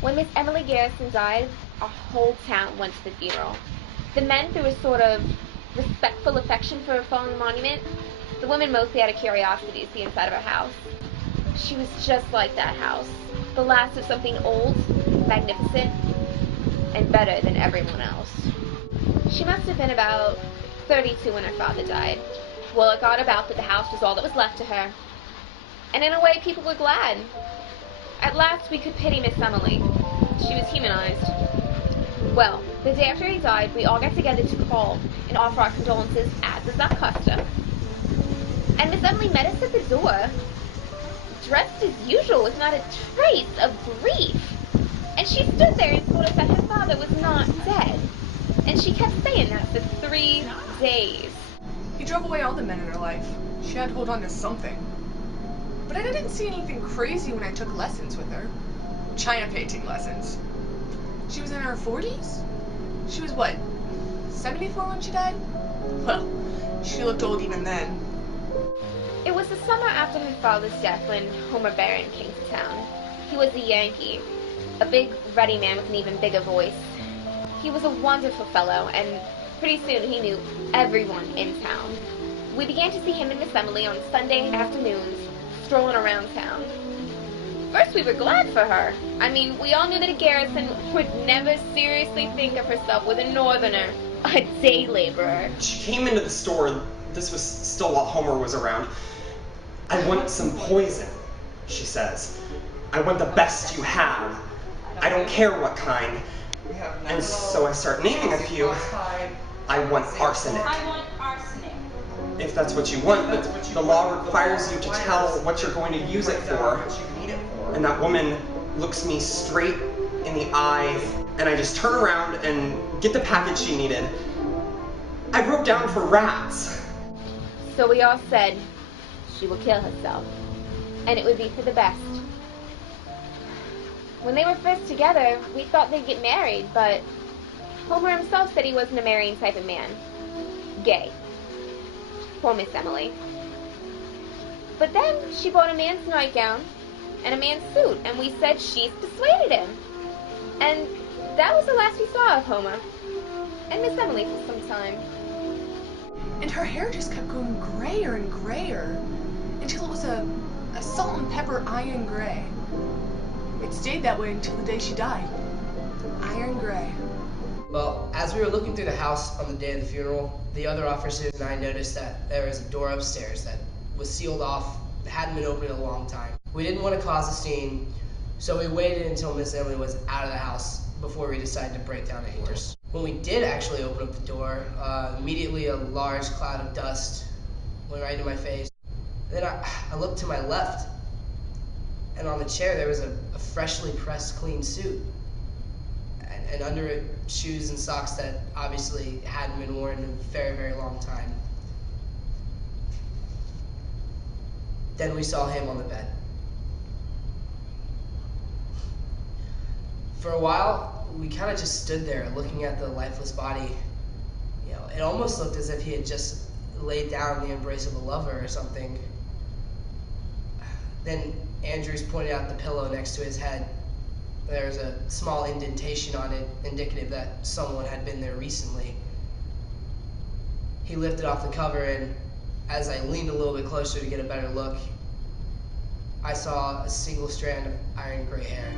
When Miss Emily Garrison died, our whole town went to the funeral. The men threw a sort of respectful affection for her fallen monument. The women mostly out of curiosity to see inside of her house. She was just like that house, the last of something old, magnificent, and better than everyone else. She must have been about 32 when her father died. Well, it got about that the house was all that was left to her. And in a way, people were glad. At last, we could pity Miss Emily. She was humanized. Well, the day after he died, we all got together to call and offer our condolences, as is our custom. And Miss Emily met us at the door, dressed as usual with not a trace of grief. And she stood there and told us that her father was not dead. And she kept saying that for 3 days. He drove away all the men in her life. She had to hold on to something. But I didn't see anything crazy when I took lessons with her. China painting lessons. She was in her 40s? She was what, 74 when she died? Well, she looked old even then. It was the summer after her father's death when Homer Barron came to town. He was a Yankee, a big, ruddy man with an even bigger voice. He was a wonderful fellow, and pretty soon he knew everyone in town. We began to see him and Miss Emily on Sunday afternoons, strolling around town. First, we were glad for her. I mean, we all knew that a Garrison would never seriously think of herself with a northerner, a day laborer. She came into the store. This was still while Homer was around. "I want some poison," she says. "I want the best you have. I don't care what kind." And so I start naming a few. "I want arsenic." I want arsenic. "If that's what you want, but the law requires you to tell what you're going to use it for." And that woman looks me straight in the eye, and I just turn around and get the package she needed. I wrote down for rats. So we all said she will kill herself, and it would be for the best. When they were first together, we thought they'd get married, but Homer himself said he wasn't a marrying type of man. Gay. Poor Miss Emily. But then she bought a man's nightgown and a man's suit, and we said she's persuaded him. And that was the last we saw of Homer and Miss Emily for some time. And her hair just kept going grayer and grayer until it was a salt and pepper iron gray. It stayed that way until the day she died. Iron gray. Well, as we were looking through the house on the day of the funeral, the other officers and I noticed that there was a door upstairs that was sealed off, hadn't been opened in a long time. We didn't want to cause a scene, so we waited until Miss Emily was out of the house before we decided to break down the doors. When we did actually open up the door, immediately a large cloud of dust went right into my face. Then I looked to my left, and on the chair there was a freshly pressed clean suit. And under it, shoes and socks that obviously hadn't been worn in a very, very long time. Then we saw him on the bed. For a while, we kind of just stood there looking at the lifeless body. You know, it almost looked as if he had just laid down in the embrace of a lover or something. Then Andrews pointed out the pillow next to his head. There's a small indentation on it, indicative that someone had been there recently. He lifted off the cover, and as I leaned a little bit closer to get a better look, I saw a single strand of iron gray hair.